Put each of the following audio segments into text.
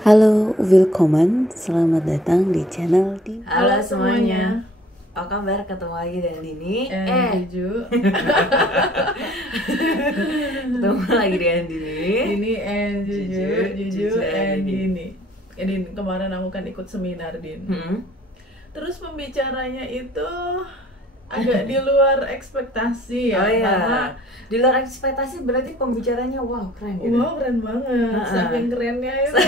Halo, willkommen, selamat datang di channel di Halo semuanya. Apa kabar? Ketemu lagi dengan Dini. Juju. Ketemu lagi dengan Dini. Dini and Juju, Juju and Dini. Dini. Din, kemarin aku kan ikut seminar, Din. Terus pembicaranya itu agak di luar ekspektasi ya. Oh iya. Karena Di luar ekspektasi berarti pembicaranya wow keren gitu. wow, keren banget. Saking kerennya itu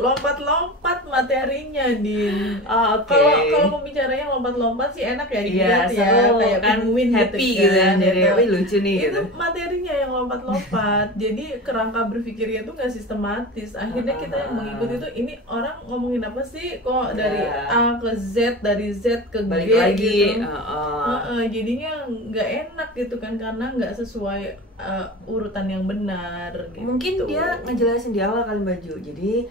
lompat-lompat materinya, Din. Oh, oke. Kalau pembicaranya lompat-lompat sih enak ya dilihat ya, seru, kayak kan penguin happy gitu kan. Jadi gitu. wih, lucu nih Itu gitu. materinya yang lompat-lompat. Jadi kerangka berpikirnya itu nggak sistematis. Akhirnya kita yang mengikuti itu, ini orang ngomongin apa sih kok dari A ke Z, dari Z ke Balik G lagi. gitu. Jadinya nggak enak gitu kan, karena nggak sesuai urutan yang benar gitu. Mungkin dia ngejelasin di awal kali baju. Jadi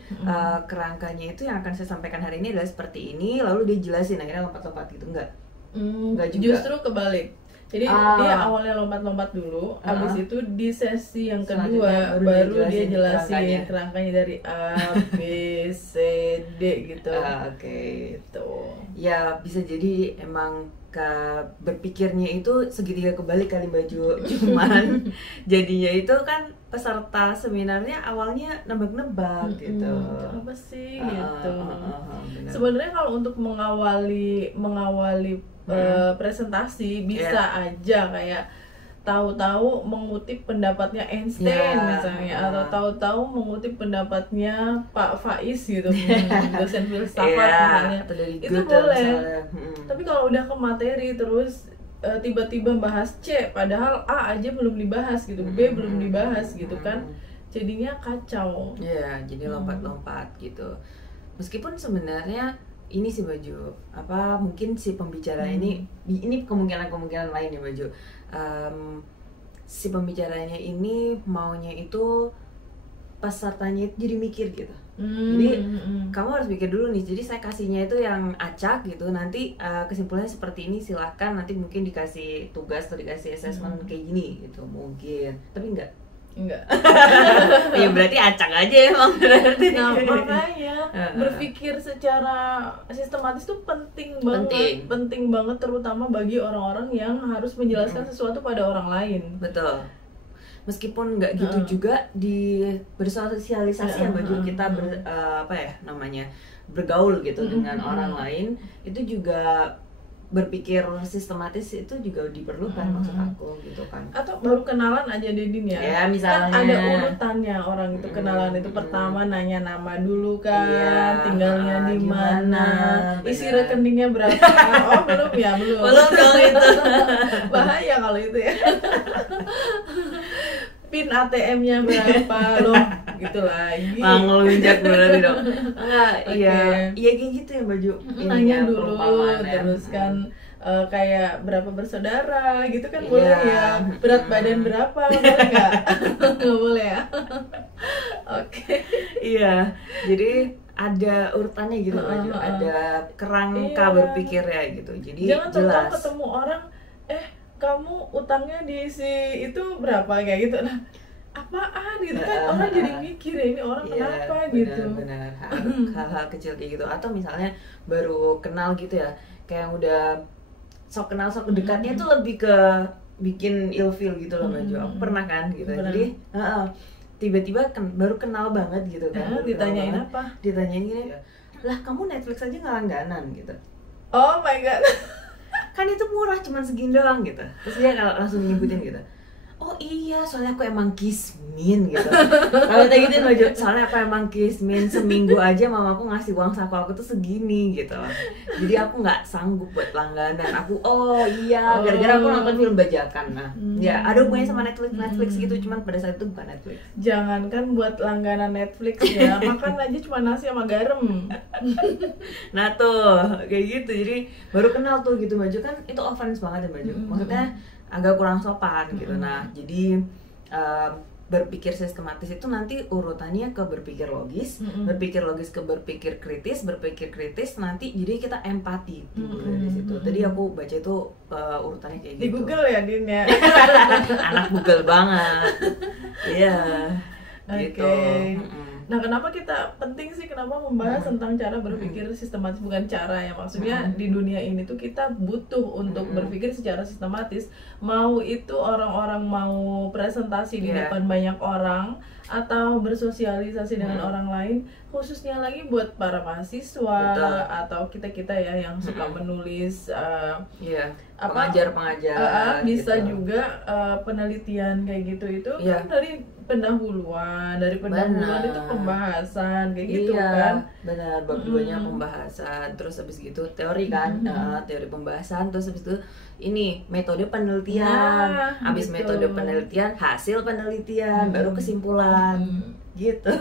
kerangkanya itu yang akan saya sampaikan hari ini adalah seperti ini, lalu dia jelasin akhirnya lompat-lompat gitu enggak? Enggak juga. Justru kebalik. Jadi dia awalnya lompat-lompat dulu, habis itu di sesi yang kedua Selanjutnya baru dia kerangkanya. jelasin kerangkanya dari A, B, C, D gitu. Oke. Gitu. Ya bisa jadi emang berpikirnya itu segitiga kebalik kali baju. Cuman jadinya itu kan peserta seminarnya awalnya nebak-nebak gitu. Apa sih gitu. Benar. Sebenarnya kalau untuk mengawali presentasi bisa aja kayak tahu-tahu mengutip pendapatnya Einstein misalnya, atau tahu-tahu mengutip pendapatnya Pak Faiz gitu, dosen filsafat misalnya, atau dari itu Goethe boleh. misalnya. Tapi kalau udah ke materi terus tiba-tiba bahas C, padahal A aja belum dibahas gitu, B belum dibahas gitu kan, jadinya kacau. Iya, jadi lompat-lompat gitu. Meskipun sebenarnya ini sih baju apa mungkin si pembicara ini kemungkinan lain ya baju. Si pembicaranya ini maunya itu pesertanya itu jadi mikir gitu. Jadi kamu harus mikir dulu nih. Jadi saya kasihnya itu yang acak gitu. Nanti kesimpulannya seperti ini, silahkan nanti mungkin dikasih tugas atau dikasih assessment kayak gini gitu mungkin. Tapi enggak. Ya berarti acak aja emang berarti. Nah makanya berpikir secara sistematis tuh penting banget terutama bagi orang-orang yang harus menjelaskan sesuatu pada orang lain. Betul. Meskipun nggak gitu juga di bersosialisasi yang baju kita bergaul gitu dengan orang lain, itu juga berpikir sistematis itu juga diperlukan maksud aku gitu kan. Atau baru kenalan aja Dedin ya. Ya misalnya kan ada urutannya orang itu kenalan itu pertama nanya nama dulu kan, tinggalnya di mana, isi rekeningnya berapa. Oh belum dong itu. Bahaya kalau itu ya. PIN ATM-nya berapa loh gitu lagi. Ngelunjak berarti dong. Enggak, iya kayak gitu ya baju. Nanya dulu terus kan kayak berapa bersaudara gitu kan, boleh ya. Berat badan berapa, boleh nggak? Nggak boleh ya. Oke. Iya, jadi ada urutannya gitu baju, ada kerangka berpikirnya gitu. Jadi jangan jelas. ketemu orang, kamu utangnya di si itu berapa kayak gitu. Nah, apaan gitu kan, orang jadi mikir ya, ini orang kenapa gitu. Benar. Hal-hal kecil kayak gitu. Atau misalnya baru kenal gitu ya, kayak udah sok kenal sok dekatnya tuh lebih ke bikin ilfeel gitu loh baju. Aku pernah kan gitu. Jadi tiba-tiba baru kenal banget gitu kan. Ditanyain apa? Ditanyain gini, lah kamu Netflix aja nggak langganan gitu. Oh my god. Kan itu murah, cuman segini doang gitu. Terus dia langsung nyebutin gitu, oh iya soalnya aku emang kismin gitu. Kalau kayak gitu baju, soalnya aku emang kismin, seminggu aja mamaku ngasih uang saku aku tuh segini gitu. Jadi aku nggak sanggup buat langganan. Aku gara-gara aku nonton film bajakan. Nah ya ada hubungannya sama Netflix gitu, cuman pada saat itu bukan Netflix. Jangankan buat langganan Netflix ya, makan aja cuma nasi sama garam. Nah tuh kayak gitu. Jadi baru kenal tuh gitu baju, kan itu offense banget ya baju. Maksudnya agak kurang sopan gitu. Nah jadi berpikir sistematis itu nanti urutannya ke berpikir logis, berpikir logis ke berpikir kritis nanti jadi kita empati di situ. Tadi aku baca itu urutannya kayak gitu. Di Google ya Din ya. Anak Google banget. Iya. Gitu. Nah, kenapa kita penting sih kenapa membahas tentang cara berpikir sistematis, bukan cara ya, maksudnya di dunia ini tuh kita butuh untuk berpikir secara sistematis. Mau itu orang-orang mau presentasi di depan banyak orang atau bersosialisasi dengan orang lain, khususnya lagi buat para mahasiswa atau kita-kita ya yang suka menulis pengajar-pengajar bisa gitu. juga penelitian kayak gitu itu kan dari pendahuluan itu pembahasan kayak gitu kan. Benar, bab 2-nya pembahasan, terus habis gitu teori kan, teori pembahasan, terus habis itu ini metode penelitian, habis gitu. metode penelitian, hasil penelitian, baru kesimpulan gitu.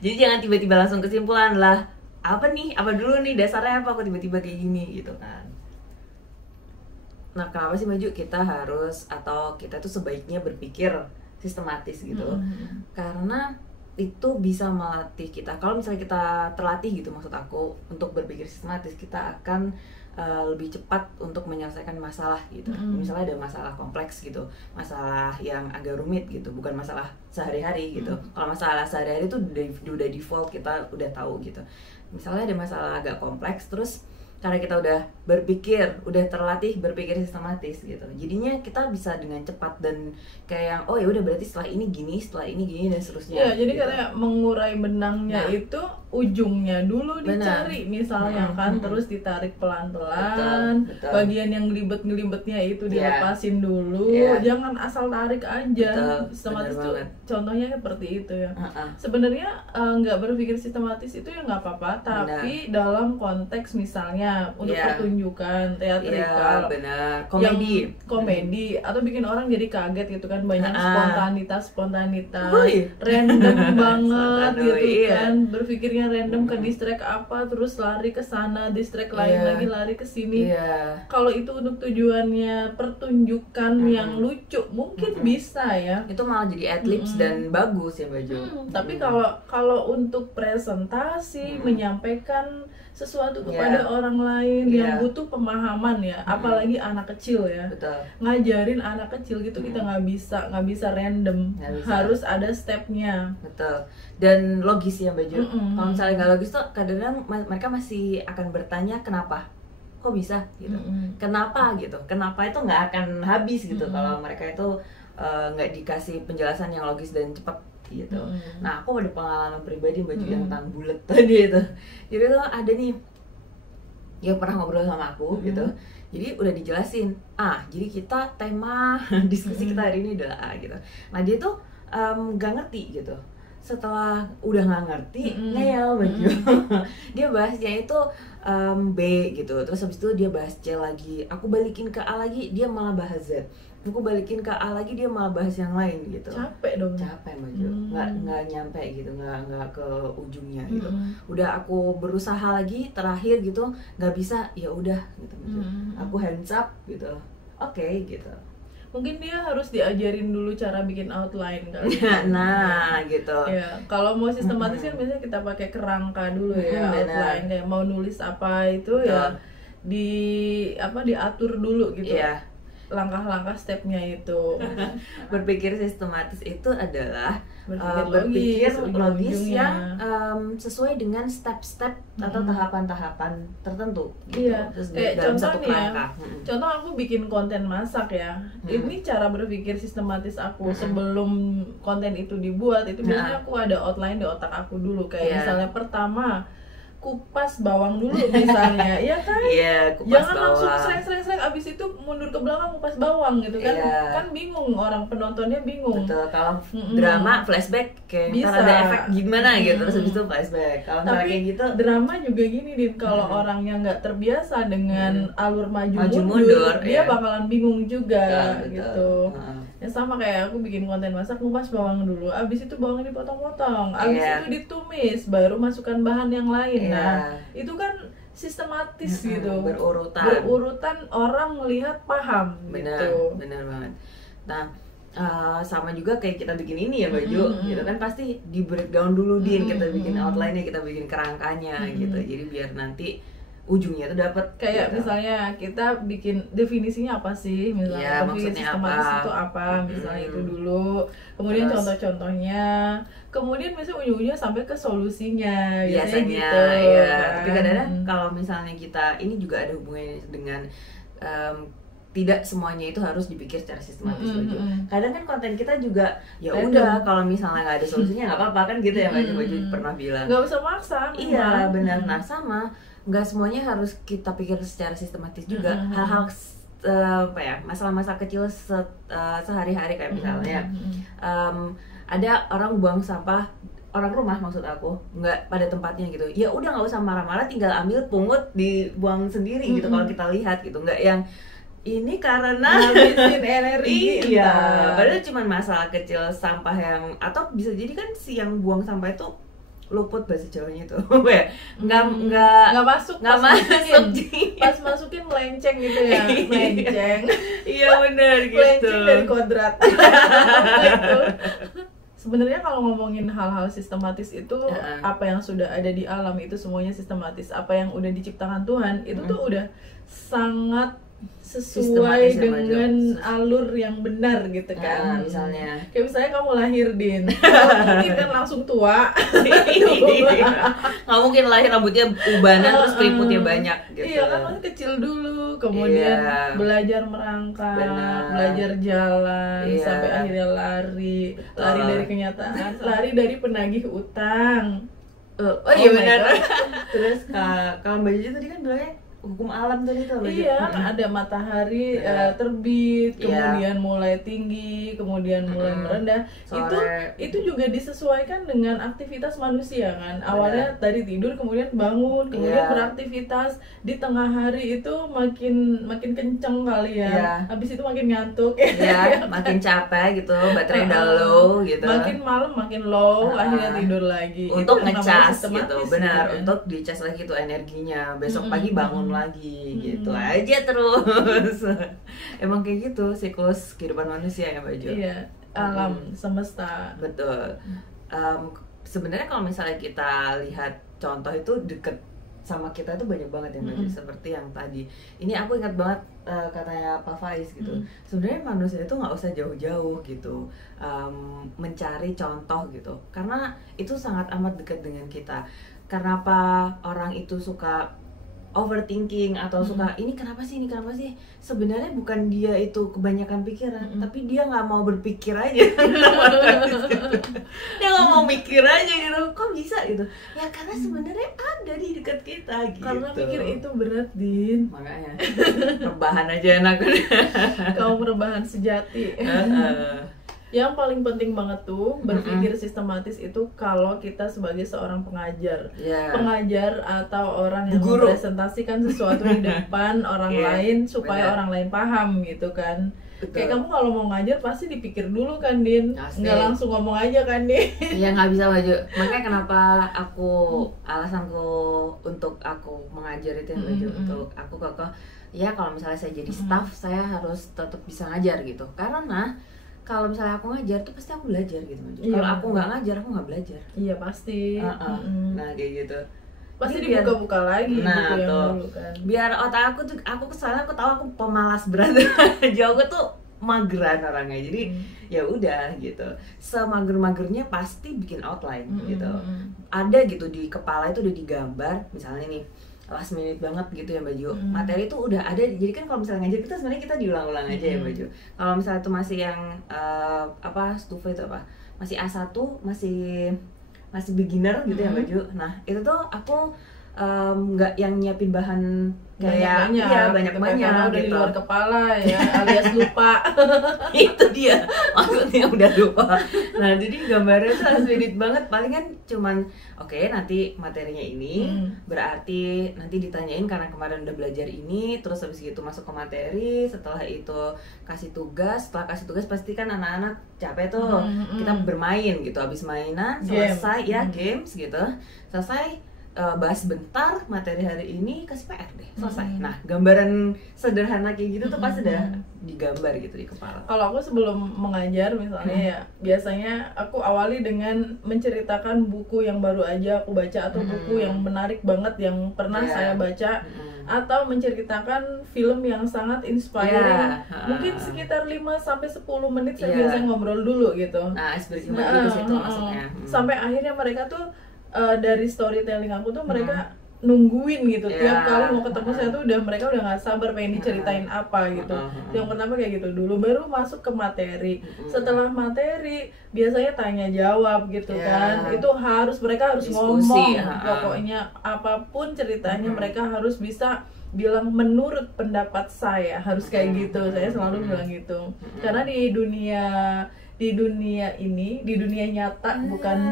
Jadi jangan tiba-tiba langsung kesimpulan lah, apa dulu nih dasarnya apa kok tiba-tiba kayak gini gitu kan. Nah, kenapa sih Maju kita harus atau kita tuh sebaiknya berpikir sistematis gitu? Karena itu bisa melatih kita. Kalau misalnya kita terlatih gitu, maksud aku untuk berpikir sistematis, kita akan lebih cepat untuk menyelesaikan masalah gitu. Misalnya ada masalah kompleks gitu, masalah yang agak rumit gitu, bukan masalah sehari-hari gitu. Kalau masalah sehari-hari itu udah default, kita udah tahu gitu. Misalnya ada masalah agak kompleks, terus karena kita udah terlatih berpikir sistematis gitu, jadinya kita bisa dengan cepat dan kayak yang oh ya udah berarti setelah ini gini dan seterusnya. Ya, jadi gitu. kayak mengurai benangnya itu ujungnya dulu dicari misalnya kan, terus ditarik pelan-pelan. Betul. Bagian yang ngelibet-ngelibetnya itu dilepasin dulu, jangan asal tarik aja. Sistematis tuh contohnya seperti itu ya. Sebenarnya nggak berpikir sistematis itu ya nggak apa-apa, tapi dalam konteks misalnya untuk pertunjukan teatrikal, komedi atau bikin orang jadi kaget gitu kan, banyak spontanitas random banget gitu kan, berpikirnya random ke distract apa, terus lari ke sana, distract lain lagi, lari ke sini. Kalau itu untuk tujuannya pertunjukan yang lucu mungkin bisa ya, itu malah jadi adlibs dan bagus ya Baju. Tapi kalau untuk presentasi menyampaikan sesuatu kepada orang lain yang butuh pemahaman ya, apalagi anak kecil ya. Betul. Ngajarin anak kecil gitu kita nggak bisa random, harus ada stepnya. Betul. Dan logis ya Baju. Kalau misalnya nggak logis tuh kadang-kadang mereka masih akan bertanya kenapa, kok bisa gitu, kenapa gitu, kenapa itu nggak akan habis gitu kalau mereka itu nggak dikasih penjelasan yang logis dan cepat gitu. Nah, aku ada pengalaman pribadi Baju yang tentang bulet tadi itu. Jadi tuh ada nih yang pernah ngobrol sama aku gitu. Jadi udah dijelasin, jadi kita tema diskusi kita hari ini adalah A gitu. Nah, dia tuh gak ngerti gitu. Setelah udah nggak ngerti, ngeyel Baju. Dia bahasnya itu B gitu. Terus habis itu dia bahas C lagi. Aku balikin ke A lagi, dia malah bahas Z. Aku balikin ke A lagi, dia malah bahas yang lain gitu. Capek dong. Capek Baju. Nggak nyampe gitu, nggak ke ujungnya gitu. Udah aku berusaha lagi, terakhir gitu, nggak bisa, ya udah gitu Baju. Aku hands up gitu. Oke, gitu. Mungkin dia harus diajarin dulu cara bikin outline kali. Nah, gitu. Ya, kalau mau sistematis kan biasanya kita pakai kerangka dulu ya, outline kayak mau nulis apa itu ya diatur dulu gitu. Langkah-langkah stepnya itu. Berpikir sistematis itu adalah berpikir logis yang sesuai dengan step-step atau tahapan-tahapan tertentu gitu. Terus kayak dalam contoh satu nih ya, kerangka. contoh aku bikin konten masak ya. Ini cara berpikir sistematis aku sebelum konten itu dibuat, itu biasanya aku ada outline di otak aku dulu, kayak misalnya pertama kupas bawang dulu misalnya, ya kan? Jangan langsung sreng abis itu mundur ke belakang kupas bawang gitu kan? Kan bingung, orang penontonnya bingung. Betul, kalau drama flashback kayak bisa ada efek gimana gitu, terus habis itu flashback. Kalau kayak gitu, drama juga gini Din, kalau orangnya nggak terbiasa dengan alur maju mundur, dia bakalan bingung juga gitu. Ya sama kayak aku bikin konten masak, ngupas bawang dulu, abis itu bawangnya dipotong-potong, abis itu ditumis, baru masukkan bahan yang lain. Nah, itu kan sistematis gitu, berurutan orang melihat paham. Gitu. Benar banget. Nah, sama juga kayak kita bikin ini ya Baju, gitu kan pasti di breakdown dulu Din, kita bikin outline-nya, kita bikin kerangkanya gitu. Jadi biar nanti ujungnya tuh dapat kayak gitu. misalnya kita bikin definisinya apa sih, misalnya Iya, berpikir maksudnya sistematis apa? itu apa, misalnya itu dulu, kemudian Terus- contoh-contohnya, kemudian misalnya ujung-ujungnya sampai ke solusinya, biasanya Biasanya gitu ya. kan. Tapi kadang-kadang kalau misalnya kita ini juga ada hubungannya dengan tidak semuanya itu harus dipikir secara sistematis Baju. Kadang kan konten kita juga ya Random. udah kalau misalnya nggak ada solusinya nggak apa-apa kan gitu ya Baju pernah bilang. nggak usah maksa Iya memang. benar. Nah sama nggak semuanya harus kita pikir secara sistematis juga. Hal-hal apa ya masalah-masalah kecil sehari-hari kayak misalnya ada orang buang sampah, orang rumah maksud aku nggak pada tempatnya gitu, ya udah nggak usah marah-marah, tinggal ambil pungut dibuang sendiri gitu. Kalau kita lihat gitu nggak yang ini karena ngabisin energi. iya entar. padahal cuma masalah kecil sampah yang, atau bisa jadi kan si yang buang sampah itu luput bahasa Jawanya itu ya nggak masuk nggak pas masuk masukin. Pas masukin melenceng gitu ya, melenceng iya benar gitu. melenceng dari kodrat. Gitu. Sebenarnya kalau ngomongin hal-hal sistematis itu apa yang sudah ada di alam itu semuanya sistematis. Apa yang udah diciptakan Tuhan itu tuh udah sangat sesuai Sistematis ya, dengan Baju. alur yang benar gitu kan. Misalnya Kayak misalnya kamu lahir Din, nggak mungkin kan langsung tua. nggak mungkin lahir rambutnya ubanan terus keriputnya banyak gitu. Iya kan masih kecil dulu, kemudian Iya. belajar merangkak, Benar. belajar jalan, Iya. sampai akhirnya lari Betul. dari kenyataan, lari dari penagih utang. Oh iya my benar. God. Terus kalau Mbak Jiji tadi kan bilangnya hukum alam tadi tuh Mbak Jiji. Iya, ada matahari Benar. terbit, Iya. kemudian mulai tinggi, kemudian mulai merendah. Sore. Itu juga disesuaikan dengan aktivitas manusia kan. Awalnya dari tidur, kemudian bangun, kemudian Iya. beraktivitas. Di tengah hari itu makin kenceng kali ya. Iya. Habis itu makin ngantuk. Ya, makin capek gitu, baterai udah low gitu. Makin malam makin low, akhirnya tidur lagi. Untuk Itu namanya ngecas sistematis gitu, benar. kan. Untuk dicas lagi tuh energinya. Besok pagi bangun lagi, gitu aja terus. Emang kayak gitu siklus kehidupan manusia ya Mbak Jo. Iya, alam semesta. Betul. Sebenarnya kalau misalnya kita lihat contoh itu deket sama kita tuh banyak banget ya Mbak Jo. Seperti yang tadi. Ini aku ingat banget katanya Pak Faiz gitu. Sebenarnya manusia itu nggak usah jauh-jauh gitu mencari contoh gitu. Karena itu sangat amat dekat dengan kita. Kenapa orang itu suka overthinking atau suka ini kenapa sih sebenarnya bukan dia itu kebanyakan pikiran tapi dia nggak mau berpikir aja. Dia nggak mau mikir aja gitu, kok bisa gitu ya karena sebenarnya ada di dekat kita gitu. Karena mikir itu berat, Din. Makanya rebahan aja enak. Kaum rebahan sejati. Yang paling penting banget tuh berpikir sistematis itu kalau kita sebagai seorang pengajar, Yeah. pengajar atau orang yang Guru. mempresentasikan sesuatu di depan orang Yeah, lain supaya benar. orang lain paham gitu kan. Betul. Kayak kamu kalau mau ngajar pasti dipikir dulu kan, Din. Pasti. Nggak langsung ngomong aja kan, Din. Ya nggak bisa Baju. Makanya kenapa alasanku untuk aku mengajar itu ya Baju, untuk aku kokoh. Ya kalau misalnya saya jadi staff, saya harus tetap bisa ngajar gitu. Karena kalau misalnya aku ngajar tuh pasti aku belajar gitu Baju. Iya. Kalau aku nggak ngajar, aku nggak belajar. Iya pasti. Nah kayak gitu. Pasti Ini biar- dibuka-buka lagi Nah, buku yang tuh. dulu kan. Biar otak aku tuh, aku kesana aku tahu aku pemalas berat. Jauh aku tuh mageran orangnya. Jadi ya udah gitu. Semager-magernya pasti bikin outline gitu. Ada gitu di kepala itu udah digambar, misalnya nih last minute banget gitu ya Baju. Materi itu udah ada. Jadi kan kalau misalnya ngajar kita sebenarnya kita diulang-ulang aja ya Baju. Kalau misalnya itu masih yang Stufa itu apa? Masih A1, masih beginner gitu ya Baju. Nah, itu tuh aku nggak yang nyiapin bahan kayak banyak-banyak karena udah gitu. di luar kepala ya, alias lupa. Itu dia maksudnya udah lupa. Nah jadi gambarnya tuh harus edit banget, paling kan cuman oke, nanti materinya ini berarti nanti ditanyain karena kemarin udah belajar ini, terus habis gitu masuk ke materi, setelah itu kasih tugas, setelah kasih tugas pasti kan anak-anak capek tuh, kita bermain gitu, habis mainan selesai ya games gitu, selesai bahas bentar materi hari ini, kasih PR deh, selesai. Nah, gambaran sederhana kayak gitu tuh pasti udah digambar gitu di kepala. Kalau aku sebelum mengajar misalnya ya, biasanya aku awali dengan menceritakan buku yang baru aja aku baca atau buku yang menarik banget yang pernah saya baca, atau menceritakan film yang sangat inspiring. Mungkin sekitar 5-10 menit saya biasanya ngobrol dulu gitu. Nah, icebreaking gitu situ maksudnya. Sampai akhirnya mereka tuh dari storytelling aku tuh mereka nungguin gitu, tiap kali mau ketemu saya tuh mereka udah nggak sabar pengen diceritain apa gitu. Yang pertama kayak gitu dulu, baru masuk ke materi. Setelah materi biasanya tanya jawab gitu kan, itu mereka harus diskusi, ngomong, pokoknya apapun ceritanya mereka harus bisa bilang menurut pendapat saya, harus kayak gitu. Saya selalu bilang gitu, karena di dunia ini, di dunia nyata, bukan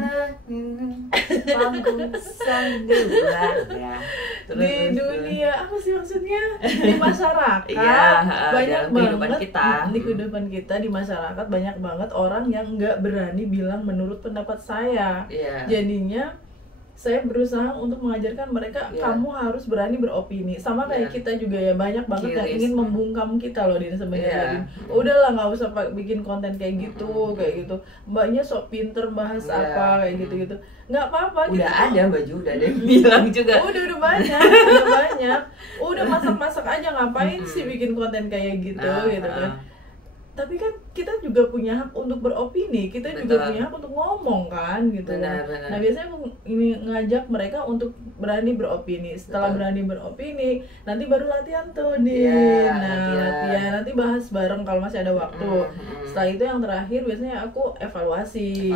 panggung sanduan ya. Di dunia apa sih maksudnya, di masyarakat banyak banget di kehidupan kita, di masyarakat banyak banget orang yang nggak berani bilang menurut pendapat saya. Jadinya saya berusaha untuk mengajarkan mereka, kamu harus berani beropini. Sama kayak kita juga ya, banyak banget yang ingin membungkam kita loh, Din, sebenarnya. Udahlah, nggak usah bikin konten kayak gitu, Mbaknya sok pinter bahas apa kayak gitu. Nggak apa-apa. Udah gitu. Ada baju, udah ada yang bilang juga. Udah banyak, udah masak-masak aja, ngapain sih bikin konten kayak gitu, gitu kan. Tapi kan kita juga punya hak untuk beropini, kita juga punya hak untuk ngomong kan gitu. Benar. Nah, biasanya aku ini ngajak mereka untuk berani beropini. Setelah berani beropini, nanti baru latihan tuh, Din. Latihan nanti bahas bareng kalau masih ada waktu. Setelah itu yang terakhir biasanya aku evaluasi.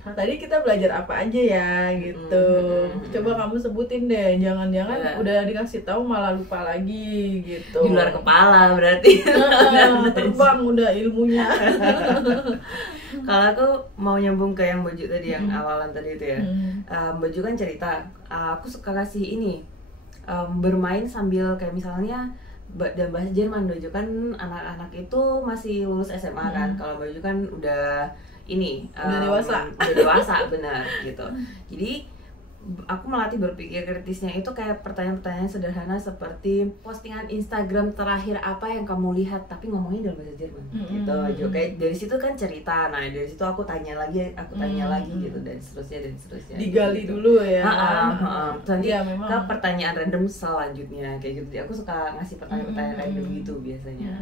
Nah, tadi kita belajar apa aja ya gitu. Coba kamu sebutin deh, jangan-jangan udah dikasih tahu malah lupa lagi gitu. Di luar kepala berarti. Terbang udah ilmunya. Kalau aku mau nyambung ke yang Baju tadi, yang awalan tadi itu ya. Baju kan cerita, aku suka kasih ini, bermain sambil kayak misalnya dan bahasa Jerman. Baju kan anak-anak itu masih lulus SMA kan. Kalau Baju kan udah udah dewasa benar gitu. Jadi aku melatih berpikir kritisnya itu kayak pertanyaan-pertanyaan sederhana seperti postingan Instagram terakhir apa yang kamu lihat, tapi ngomongnya dalam bahasa Jerman gitu. Kayak dari situ kan cerita. Nah, dari situ aku tanya lagi gitu, dan seterusnya digali gitu. Dulu ya. Nanti ke pertanyaan random selanjutnya kayak gitu. Jadi aku suka ngasih pertanyaan random gitu biasanya.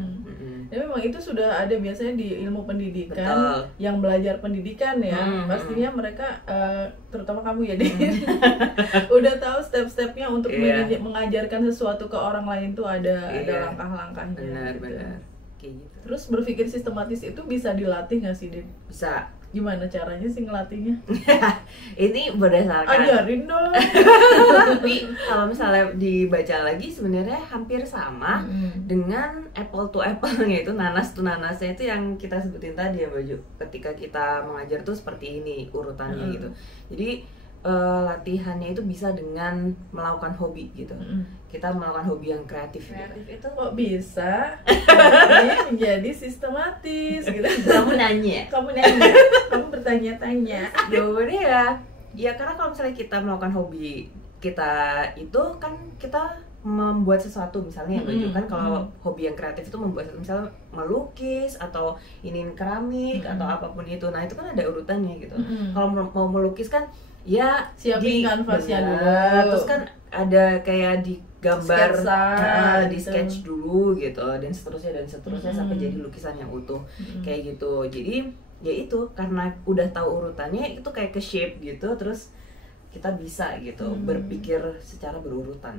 Ya memang itu sudah ada biasanya di ilmu pendidikan. Yang belajar pendidikan ya, pastinya mereka terutama kamu ya, Din. Udah tahu step-stepnya untuk mengajarkan sesuatu ke orang lain tuh ada langkah-langkahnya. Benar. Kayak gitu. Terus berpikir sistematis itu bisa dilatih nggak sih, Din? Bisa. Gimana caranya sih ngelatihnya? Ini berdasarkan, ajarin dong. Tapi kalau misalnya dibaca lagi sebenarnya hampir sama dengan apple to apple-nya itu, nanas to nanasnya itu yang kita sebutin tadi ya, Baju. Ketika kita mengajar tuh seperti ini urutannya gitu. Jadi latihannya itu bisa dengan melakukan hobi gitu. Kita melakukan hobi yang kreatif itu kok bisa menjadi sistematis gitu. Kamu nanya, kamu bertanya-tanya. Jawabannya ya karena kalau misalnya kita melakukan hobi kita itu kan kita membuat sesuatu misalnya Baju kan, kalau hobi yang kreatif itu membuat sesuatu, misalnya melukis atau ini keramik atau apapun itu. Nah, itu kan ada urutannya gitu. Kalau mau melukis kan ya siapin kanvasnya dulu, terus kan ada kayak di gambar, di gitu. sketch dulu gitu, dan seterusnya sampai jadi lukisan yang utuh kayak gitu. Jadi ya itu karena udah tahu urutannya itu kayak ke shape gitu, terus kita bisa gitu berpikir secara berurutan.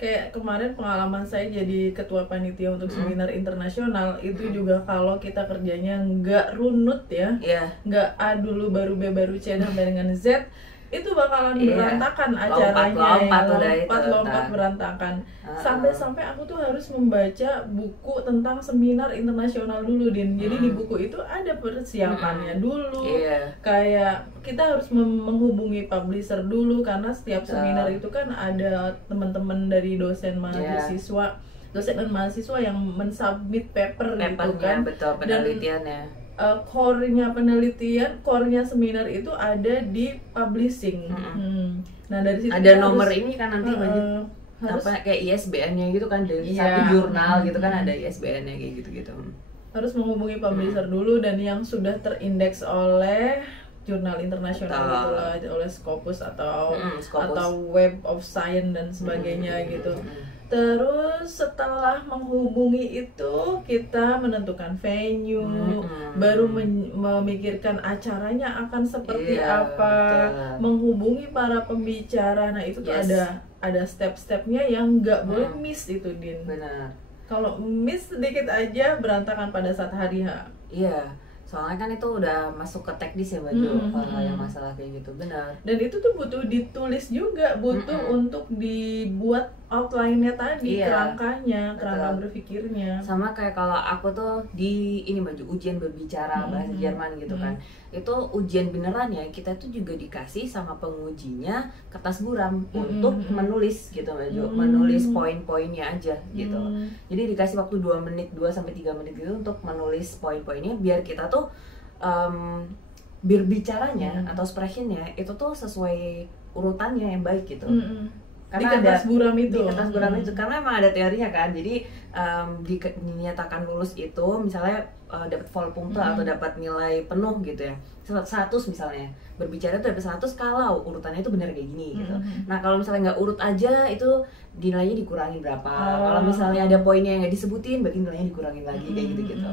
Kayak kemarin pengalaman saya jadi ketua panitia untuk seminar internasional itu juga kalau kita kerjanya nggak runut ya, nggak A dulu baru B baru C sampai dengan Z, itu bakalan berantakan acaranya, lompat berantakan. Sampai aku tuh harus membaca buku tentang seminar internasional dulu, Din. Jadi di buku itu ada persiapannya dulu. Kayak kita harus menghubungi publisher dulu, karena setiap seminar itu kan ada teman-teman dari dosen dan mahasiswa yang mensubmit paper gitu kan. Betul, penelitiannya. core-nya penelitian, core-nya seminar itu ada di publishing. Nah dari situ ada nomor ini kan nanti baju harus apa kayak ISBN-nya gitu kan dari Iya. satu jurnal gitu kan ada ISBN-nya kayak gitu-gitu. harus menghubungi publisher dulu dan yang sudah terindeks oleh jurnal internasional Betul. gitulah, oleh Scopus atau Scopus. atau Web of Science dan sebagainya gitu. Terus setelah menghubungi itu kita menentukan venue, baru memikirkan acaranya akan seperti Iya, apa, betul. menghubungi para pembicara. Nah itu tuh Yes. ada step-stepnya yang nggak boleh miss itu, Din. Benar. Kalau miss sedikit aja berantakan pada saat hari H. Iya, soalnya kan itu udah masuk ke teknis ya baju kalau yang masalah kayak gitu, benar. Dan itu tuh butuh ditulis juga, butuh untuk dibuat outline-nya tadi, Iya, kerangkanya, kerangka betul. berpikirnya. Sama kayak kalau aku tuh di ini baju ujian berbicara bahasa Jerman gitu kan, itu ujian beneran ya, kita tuh juga dikasih sama pengujinya kertas buram untuk menulis gitu baju, menulis poin-poinnya aja gitu. Jadi dikasih waktu 2 menit, 2 sampai 3 menit gitu untuk menulis poin-poinnya biar kita tuh berbicaranya atau expressionnya itu tuh sesuai urutannya yang baik gitu. Di kertas buram itu. Di kertas buram itu karena emang ada teorinya kan. Jadi dinyatakan lulus itu misalnya dapat vollpunkte atau dapat nilai penuh gitu ya. 100 misalnya. Berbicara itu dapat 100 kalau urutannya itu benar kayak gini gitu. Nah, kalau misalnya nggak urut aja itu nilainya dikurangin berapa. Kalau misalnya ada poinnya yang nggak disebutin berarti nilainya dikurangin lagi kayak gitu-gitu.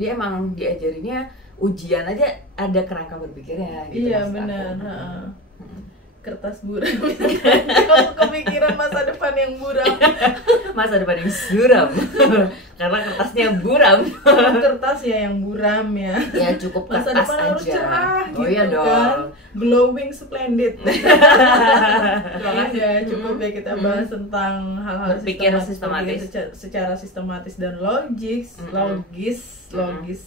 Jadi emang diajarinnya ujian aja ada kerangka berpikirnya gitu. Iya benar. Kertas buram. Kalau kepikiran masa depan yang buram. Masa depan yang suram karena kertasnya buram. Kertas ya yang buram ya. Ya cukup Masa kertas depan aja. harus cerah Oh gitu iya dong. kan. Glowing splendid. Terima kasih ya, cukup ya kita bahas tentang hal-hal Berpikir sistematis secara sistematis dan logis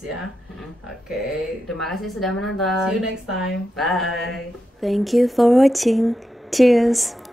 ya. Oke. Terima kasih sudah menonton. See you next time. Bye. Thank you for watching. Cheers.